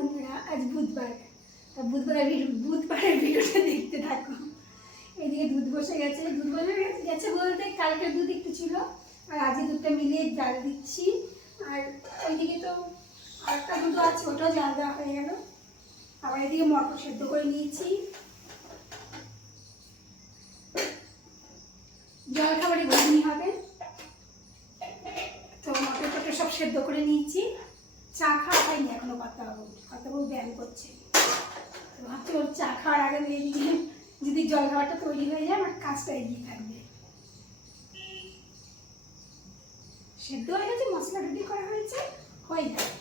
বন্ধুরা, আজ বুধবার। বুধবারের ভিডিওটা দেখতে থাকো। এদিকে দুধ বসে গেছে। বলতে কালকের দুধ একটু ছিল, আর আজকে দুধটা মিলিয়ে জাল দিচ্ছি। আর ওইদিকে তো আরেকটা দুধ আছে, ওটাও জাল দেওয়া হয়ে গেল। আবার এদিকে মটর সেদ্ধ করে নিয়েছি। জলখাবারে ঘুগনি হবে, তো মটর সব সেদ্ধ করে নিয়েছি। চা খাওয়া হয়নি এখনো। পাতাবাবু ব্যায়াম করছে, তো ভাবছি ওর চা খাওয়ার আগে যদি জলখাবারটা তৈরি হয়ে যায় আমার কাজটা এগিয়ে থাকবে। সেদ্ধ হয়ে গেছে, মশলা রেডি করা হয়েছে, হয়ে যাবে।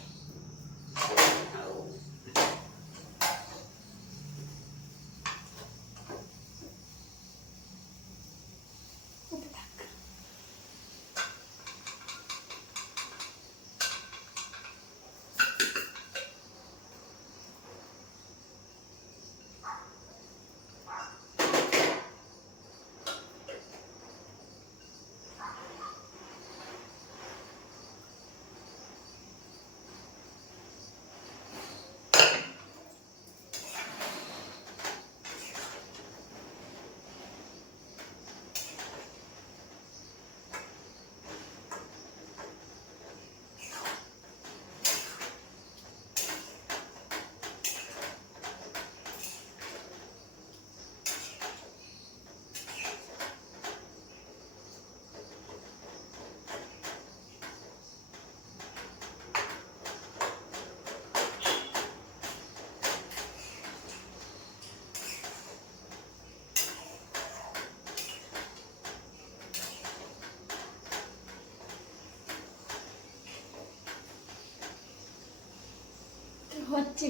হচ্ছে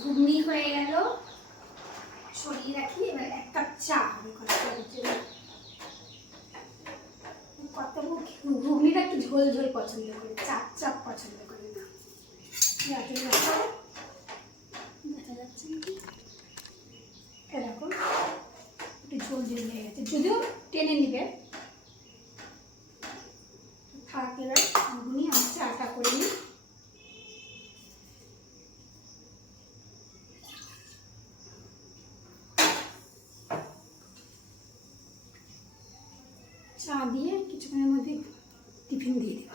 ঘুগনি হয়ে গেল, সরিয়ে রাখি। এবার এক কাপ চা হবে। কত ঘুগনিটা একটু ঝোল ঝোল পছন্দ করে, চাপ চাপ পছন্দ করে না। দেখা যাচ্ছে এরকম একটু ঝোল ঝোল হয়ে গেছে, যদিও টেনে নিবে। থাক, এবার ঘুগনি আমি চাটা করে নিই। চা দিয়ে কিছুক্ষণের মধ্যে টিফিন দিয়ে দেব।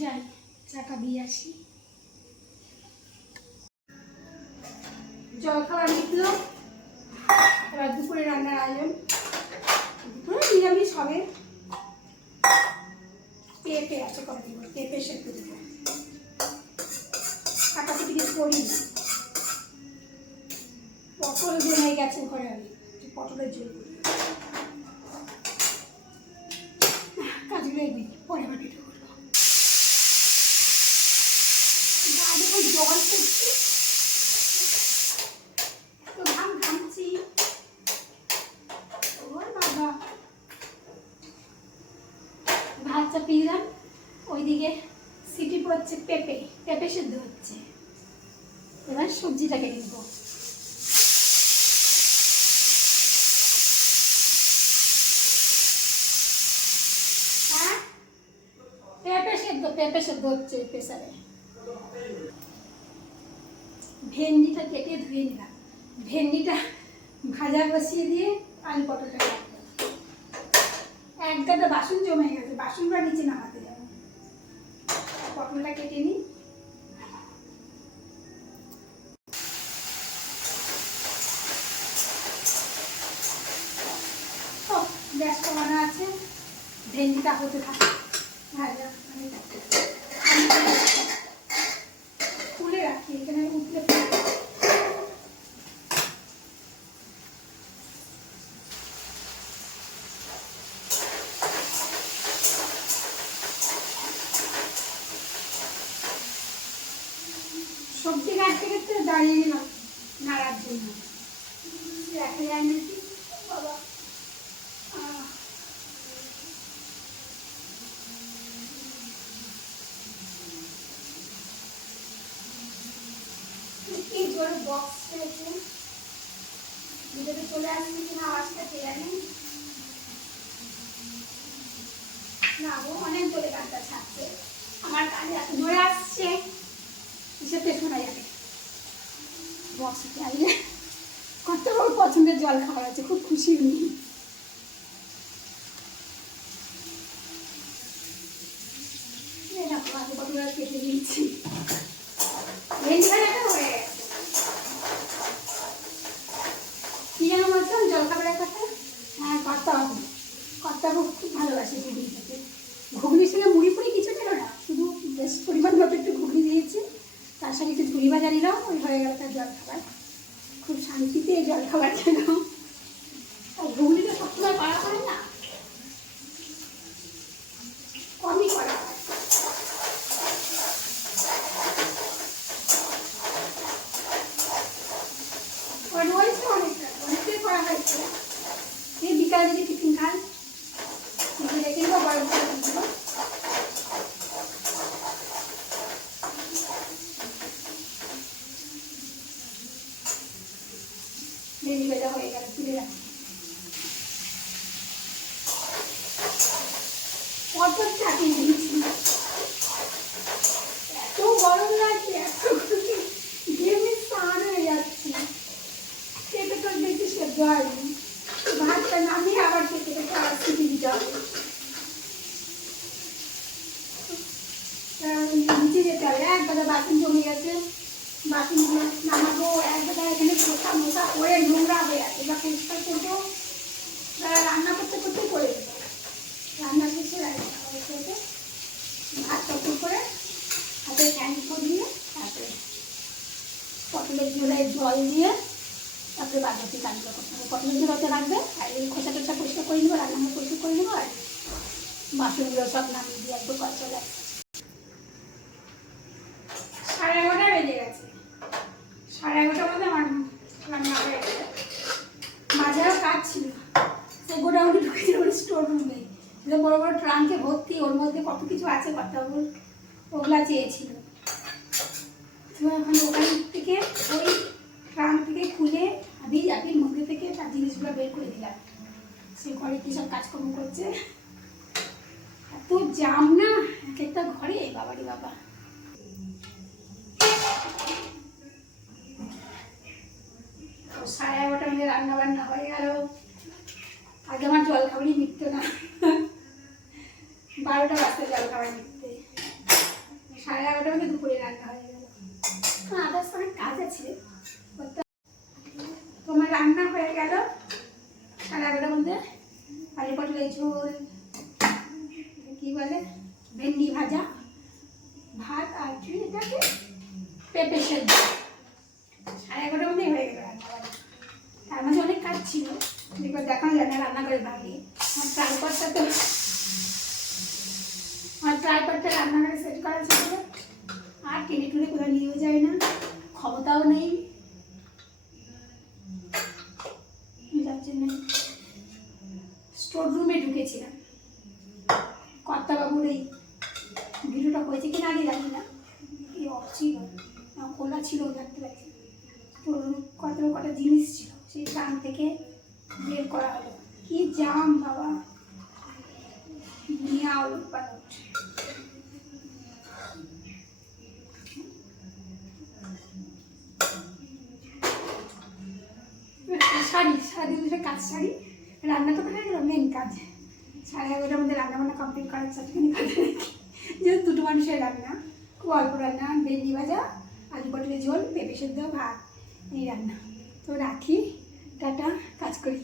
যাই, চাটা দিয়ে আসি। জলখাবার মিটলো, এবার দুপুরে রান্নার আয়োজন। দুপুরে নিরামিষ হবে। পেঁপে আছে, করে দিব, পেঁপে সেদ্ধ দেব। কাটাকুটি কিছু করি না। পটল জমে গেছে ঘরে, আমি পটলের ঝোল করি। কাজগুলো পরে বাটিটা করবো। দেখো জল করছি, তো ঘামছি। ওর বাবা, ভাত চাপিয়ে দিলাম। ওইদিকে সিটি পড়ছে, পেঁপে সেদ্ধ হচ্ছে। এবার সবজিটা কেটে নেব। হ্যাঁ, পেঁপে সেদ্ধ হচ্ছে প্রেসারে। ভেন্ডিটা কেটে ধুয়ে নিলাম। ভেন্ডিটা ভাজা বসিয়ে দিয়ে আলু পটলটা কাটবো। এক গাদা বাসন জমে গেছে, বাসনটা নিচে নামাতে যাবো। পটলটা কেটে নিই। গ্যাস কমানো আছে, ভেন্ডিটা হতে থাকে ভাজা। খুলে রাখি, এখানে উঠলে সবজি কাটতে কাটতে দাঁড়িয়ে গেলাম নাড়ার জন্য। দেখা যায় নাকি বক্স পেয়েছে, ভিডিওতে চলে আসছে কিনা আওয়াজটা কে জানে। না গো, অনেক জোরে গানটা ছাড়ছে, আমার কানে এত জোরে আসছে হিসেবে শোনা যাবে। বক্স চাইলে কত বড় পছন্দের জল খাবার আছে, খুব খুশি উনি। কেটে দিচ্ছি, ভেন্ডি ভাজাটা হয়ে গেছে। কি যেন বলছিলাম জলখাবারের কথা? হ্যাঁ, কর্তাবাবু। কর্তাবাবু খুব ভালোবাসে ঘুগনি খেতে। ঘুগনির সঙ্গে মুড়ি ফুড়ি কিছু ছিল না, শুধু বেশ পরিমাণ মতো একটু ঘুগনি দিয়েছি, তার সঙ্গে একটু ঝুড়ি ভাজা নিলাম, ওই হয়ে গেল তার জলখাবার। খুব শান্তিতে জলখাবার খেলাম। আর ঘুগনিটা সবসময় করা হয় না, কমই করা হয়। রয়েছে অনেকটাই করা হয়েছে। এই বিকালে যদি টিফিন খান রেখে দেবো, গরম করে দিব। ভেন্ডি ভাজা হয়ে গেল, তুলে রাখছি। কত চাকরি দিয়েছি, এত গরম লাগছে, এত ঘেমে স্নান হয়ে যাচ্ছে। পেটে তো দেখছি সেদ্ধ হয়নি, ভাতটা নামিয়ে আবার পেটে আবার ছুটি দিতে হবে। নিচে যেতে হবে, এক গাদা বাসন জমে গেছে, বাসনগুলো নামাবো। এক গাদা এখানে পোষা মোছা করে নোংরা হয়ে আছে, এবার পরিষ্কার করবো। রান্না করতে করতে করে দেবো, রান্না শেষে ভাত টপর করে হাতে ফ্যান দিয়ে, তারপরে পটলের ঝোলায় জল দিয়ে, তারপরে বাজারটি কাজগুলো করতে হবে। পটলের ঝোলাতে রাখবে, আর এই খোসা টোসা পরিষ্কার করে নেবো, রান্না পরিষ্কার করে নেবো, আর বাসনগুলো সব নামিয়ে দিয়ে একটু কল চলে আসছে। 11:30 বেজে গেছে, 11:30 মধ্যে আমার রান্না হয়ে গেছে। মাঝেও কাজ ছিল, সে গোডাউনে ঢুকেছিল, ওর স্টোর রুমে যে বড় বড় ট্রাঙ্কে ভর্তি, ওর মধ্যে কত কিছু আছে, কর্তাবাবু ওগুলা চেয়েছিল। তো এখন ওখান থেকে ওই ট্রাঙ্ক থেকে খুলে আবির মধ্যে থেকে তার জিনিসগুলো বের করে দিলাম। সে ঘরে কী সব কাজকর্ম করছে, এত জাম না এক একটা ঘরে, বাবারি বাবা। তো 11:30 মধ্যে রান্না বান্না হয়ে গেল। আগে আমার জলখাবারই মিটতো না, 12টা বাজতে জলখাবার মিটতে। 11:30 মধ্যে দুপুরে রান্না হয়ে গেল। আদার্স অনেক কাজ আছে। তোমার রান্না হয়ে গেল 11:30 মধ্যে। আলু পটলের ঝোল, কি বলে ভেন্ডি ভাজা, ভাত, আর কি এটাকে পেঁপে সেদ্ধ। 11:30 মধ্যেই হয়ে গেল রান্নাবান্না। তার মাঝে অনেক কাজ ছিল, এবার দেখানো যায় না রান্না করে বাইরে। আমার ট্রাইপডটা রান্নাঘরে সেট করা ছিল, আর টেনে টুনে কোথাও নিয়েও যায় না, ক্ষমতাও নেই, যার জন্য স্টোর রুমে ঢুকেছিলাম। কর্তাবাবুর এই ভিডিওটা হয়েছে কিনা আগে জানি না, এই অফ ছিল না খোলা ছিল, দেখতে পাচ্ছি। স্টোর রুম কটা জিনিস ছিল, সেই ট্রাম থেকে বের করা হলো। কি জাম বাবা, দুনিয়া উলট পালট। সারাদিন কাজ সারি, রান্নাটা হয়ে গেল মেন কাজ। 11:30 মধ্যে রান্নাবান্না কমপ্লিট করার চারখানি কাজে রাখি, যেহেতু দুটো মানুষের রান্না, খুব অল্প রান্না। ভেন্ডি ভাজা, আলু পটলের ঝোল, পেঁপে সেদ্ধ, ভাত, এই রান্না। তো রাখি, টাটা, কাজ করি।